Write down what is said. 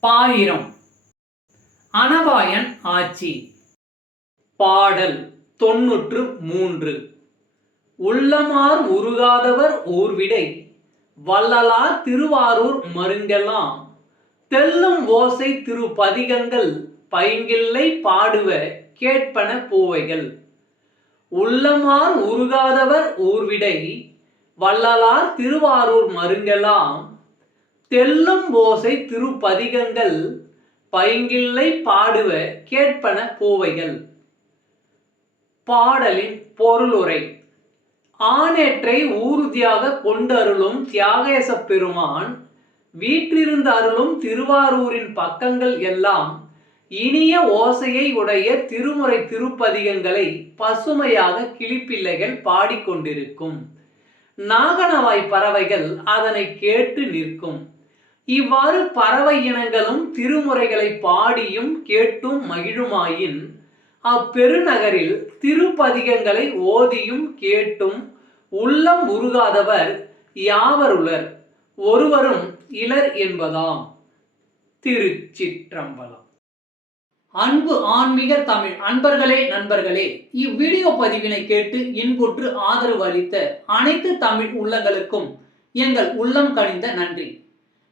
பாயிரம். அனபாயன் ஆட்சி. பாடல் தொன்னூற்று மூன்று. உள்ளமார் உருகாதவர் ஊர்விடை. வள்ளலார் திருவாரூர் மருங்கெல்லாம் தெல்லும் ஓசை திருப்பதிகங்கள் பைங்கில்லை பாடுவ கேட்பன பூவைகள். உள்ளமார் உருகாதவர் ஊர்விடை. வள்ளலார் திருவாரூர் மருங்கெல்லாம் தெல்லும் ஓசை திருப்பதிகங்கள் பைங்கில்லை பாடுவ கேட்பன பூவைகள். பாடலின் பொருளுரை ஆனேற்றை ஊர்தியாக கொண்டருளும் தியாகேச பெருமான் வீற்றிருந்த அருளும் திருவாரூரின் பக்கங்கள் எல்லாம் இனிய ஓசையை உடைய திருமுறை திருப்பதிகங்களை பசுமையாக கிளிப்பிள்ளைகள் பாடிக்கொண்டிருக்கும். நாகனவாய் பறவைகள் அதனை கேட்டு நிற்கும். இவ்வாறு பறவை இனங்களும் திருமுறைகளை பாடியும் கேட்டும் மகிழுமாயின் அப்பெருநகரில் திருப்பதிகங்களை ஓதியும் கேட்டும் உள்ளம் உருகாதவர் யாவருளர்? ஒருவரும் இலர் என்பதாம். திருச்சிற்றம்பலம். அன்பு ஆன்மீக தமிழ் அன்பர்களே நண்பர்களே இவ்வீடியோ பதிவினை கேட்டு இன்புற்று ஆதரவு அளித்த அனைத்து தமிழ் உள்ளங்களுக்கும் எங்கள் உள்ளம் கனிந்த நன்றி.